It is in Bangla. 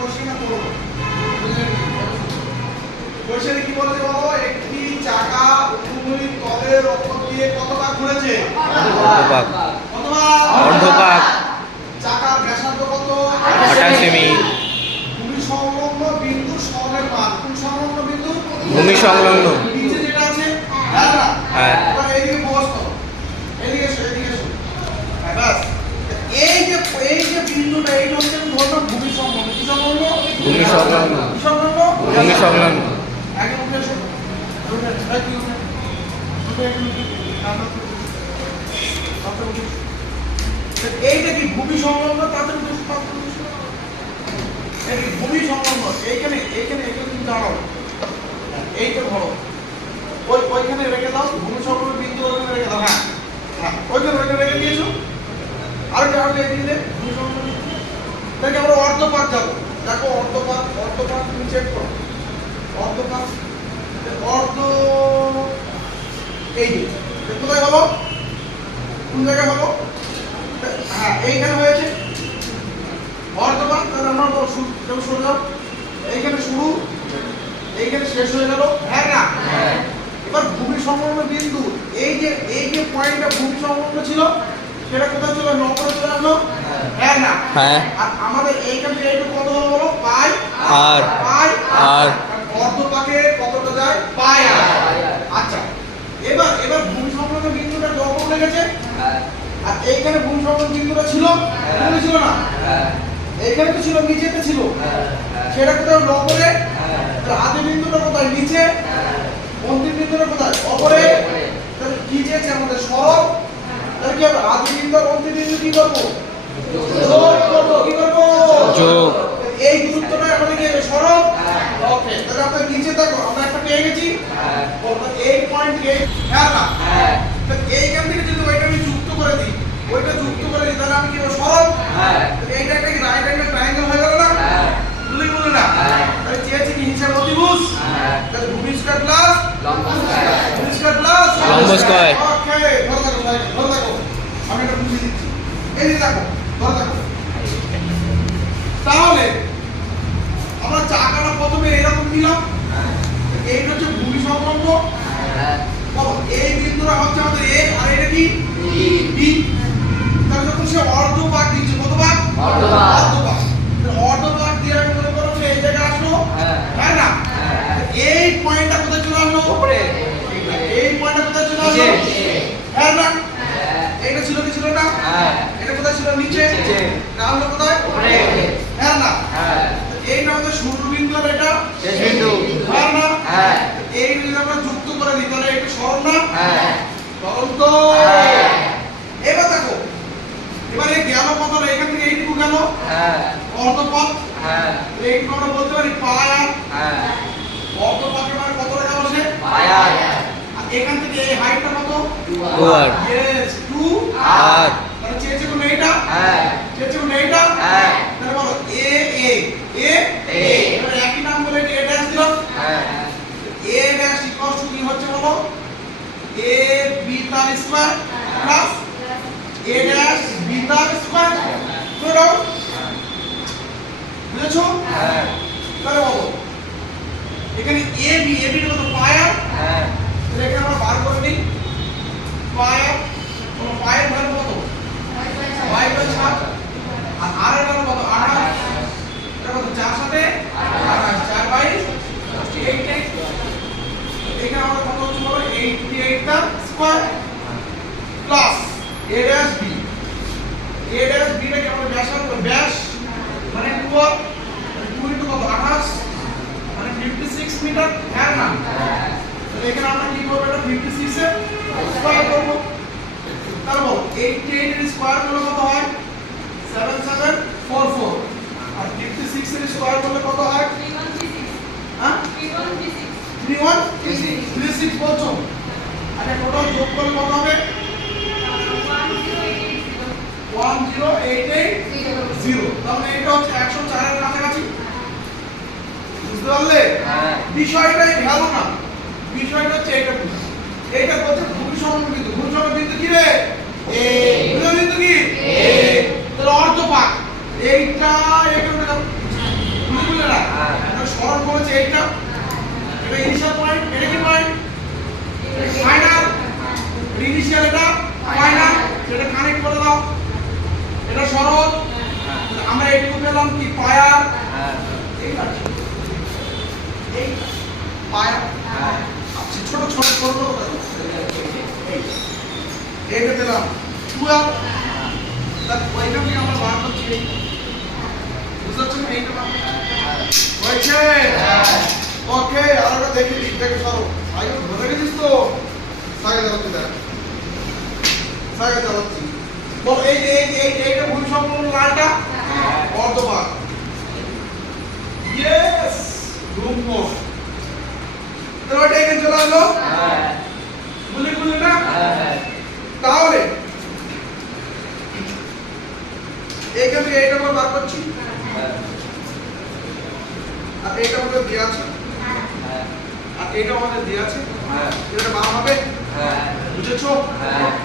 কোশ্চেনটা করব কোশ্চেনে কি বলেছে বলো একটি চাকা ভূমির তলের ওপর দিয়ে কতবার ঘুরেছে? কতবার? অর্ধপাক চাকার ব্যাসার্ধ কত? আঠাশ সেমি ভূমি সংলগ্ন বিন্দু সরের মান। কোন সংলগ্ন বিন্দু? ভূমি সংলগ্ন। নিচে যেটা আছে হ্যাঁ না হ্যাঁ। এবার এইদিকে বস করো এদিকে এসো এদিকে এসো হ্যাঁ, ব্যাস এই যে এই যে বিন্দুটা এইটা হচ্ছে ধরলাম ভূমি সংলগ্ন কি সংলগ্ন ভূমি সংলগ্ন কি সংলগ্ন ভূমি সংলগ্ন আগে উঠে এসো উঠে, এই তুই উঠে। উঠে, একটু উঠে। কাঁধটা উঠে। ভূমি সংলগ্ন এইটা ধরো। ওই, ওইখানে রেখে দাও, ভূমি সংলগ্ন বিন্দু ওইখানে রেখে হ্যাঁ হ্যাঁ ওইখানে ওইখানে রেখে দিয়েছ। আর একটা আর এগিয়ে দে ভূমি সংলগ্ন দেখে আমরা অর্ধপাত যাব দেখো, অর্ধপাত অর্ধপাত তুমি চেক করো। অর্ধ এই যে কোথায় হলো? কোন জায়গায় হলো? হ্যাঁ এইখানে হয়েছে। অর্ধপাত তাহলে আমরা শুরু শুরু যাও এইখানে শুরু এইখানে শেষ হয়ে গেল। হ্যাঁ না? এবার ভূমি সংলগ্ন বিন্দু এই যে এই যে পয়েন্টটা ভূমি সংলগ্ন ছিল সেটা কোথায় চলে আসলো? হ্যাঁ না? হ্যাঁ। আর আমাদের এইখান থেকে এইটুকু কত হলো বলো? পাই আর। পাই আর। অর্ধ পাকে কতটা যায়? পাই আচ্ছা এবার এবার ভূমি সংলগ্ন বিন্দুটা যখন লেগেছে? আর এইখানে ভূমি সংলগ্ন বিন্দুটা ছিল? এখানে ছিল না? এইখানে তো ছিল নিচেতে ছিল। সেটা কোথায়? নপরে আদি বিন্দুটা কোথায়? নিচে? অন্তিম বিন্দুটা কোথায়? অপরে? তাহলে কি চেয়েছে আমাদের? সরব তাহলে কি হবে আদি বিন্দু আর অন্তিম বিন্দু কি করব? যোগ। করব কি করব? যোগ। এই দূরত্বটা আমাদের কি হবে সরব ওকে। তাহলে আমরা নিচে দেখো আমরা একটা পেয়ে গেছি। এই পয়েন্ট এই হ্যাঁ না। তাহলে এইখান থেকে যদি ওইটা আমি যুক্ত করে দিই ওইটা যুক্ত করে দিই তাহলে আমি কি হবে সরব তাহলে এইটা একটা কি রাইট অ্যাঙ্গেল ট্রায়াঙ্গেল হয়ে গেল না? বলি বলি না। তাহলে চেয়েছি কি হিসাব অতিভুজ? তাহলে ভূমি স্কয়ার প্লাস ভূমি স্কয়ার প্লাস লম্ব স্কয়ার। ওকে ধরে থাকো ভাই ধরে থাকো। আমি এটা বুঝিয়ে দিচ্ছি। এই দেখো ধরে থাকো। তাহলে আমরা চাকাটা প্রথমে এরকম নিলাম। এইটা হচ্ছে ভূমি সংলগ্ন বলো এই বিন্দুটা হচ্ছে আমাদের এ আর এটা কি? বি। তাহলে যখন সে অর্ধ ভাগ দিচ্ছে কত অর্ধভাগ। অর্ধ ভাগ দিয়ে আমি মনে করো এই জায়গায় আসলো। হ্যাঁ। না? এই পয়েন্টটা কোথায় চলে আসলো? এই পয়েন্টটা কোথায় চলে আসলো? হ্যাঁ না? এটা ছিল কি ছিল না? এটা কোথায় ছিল? নিচে। নিচে। না হলো কোথায়? হ্যাঁ না? আমাদের আর এটা? হ্যাঁ না? এই যদি আমরা যুক্ত করে দিই তাহলে এটা সরল না? সরল তো এবার দেখো এবারে গেল কত এখান থেকে এইটুকু গেল। অর্ধপথ এইটুকু আমরা বলতে পারি পায়। আর অর্ধপথের মানে কত টাকা বসে? আর এখান থেকে এই হাইটটা কত? Two R yes two R তাহলে চেয়েছে কোন এইটা চেয়েছে কোন এইটা তাহলে বলো এ এ এ এ। এবার একই নাম বলে এ ড্যাশ দিলাম এ ড্যাশ ইকুয়ালস টু কি হচ্ছে বলো এ বি তার square plus A dash B তার স্কয়ার করে দাও বুঝেছ তাহলে বলো। এখানে এ বি এ বি কত? পায়ার তাহলে এখানে আমরা বার করে নিই। পায়ার কোনো পায়ের ভ্যালু কত পাই বাই সাত আর আর এর ভ্যালু কত আঠাশ এটা কত চার সাথে আঠাশ চার বাই এইট এইট এখানে আমরা কত হচ্ছে বলো এইটটি এইট টা square plus A dash B A dash B টাকে আমরা ব্যাসার্ধ ব্যাস মানে টু টু ইন্টু কত? আঠাশ? মানে ফিফটি সিক্স মিটার হ্যাঁ না? তাহলে এখানে আমরা কি করব? এটা ফিফটি সিক্স এর স্কয়ার করব। তাহলে বলো এইটটি এইট এর স্কয়ার করলে কত হয়? সেভেন সেভেন ফোর ফোর আর ফিফটি সিক্স এর স্কয়ার করলে কত হয়? হ্যাঁ? থ্রি ওয়ান থ্রি সিক্স বলছো? আচ্ছা টোটাল যোগ করলে কত হবে? One zero eight eight zero তাহলে এটা হচ্ছে একশো চারের কাছাকাছি। বুঝতে পারলে? বিষয়টাই ভালো না। বিষয়টা হচ্ছে এটা বুঝো। বলছে ভূমি সমন ভূমি সমন কি রে? বিন্দু কি? তাহলে অর্ধ পাক এইটা এটা এইটা। এটা ইনিশিয়াল পয়েন্ট এটা কি পয়েন্ট ফাইনাল ইনিশিয়াল এটা। ফাইনাল সেটা কানেক্ট করে দাও। সরল আমরা এইটুকু পেলাম কি পায়ার। এইটা পায়ার আচ্ছা ছোট ছোট ছোট। এইটা পেলাম। টুয়েলভ ওইটা থেকে আমরা বার করছি। বুঝতে পারছেন এইটা হয়েছে? ওকে আর একটা দেখে দিই দেখে সরো। আগে ধরে গেছিস তো? সাগে চালাচ্ছি দেখ সাগে চালাচ্ছি বল এই যে এই এই এইটা ভূমি সম্পূর্ণ লালটা অর্ধবার ইয়েস মোর তাহলে এখানে চলে আসলো? বুঝলি বুঝলি না? তাহলে এইখান থেকে এইটা আমরা বার করছি। আর এইটা আমাদের দেওয়া আছে। আর এইটা আমাদের দেওয়া আছে। এটা বার হবে। বুঝেছ? বুঝতে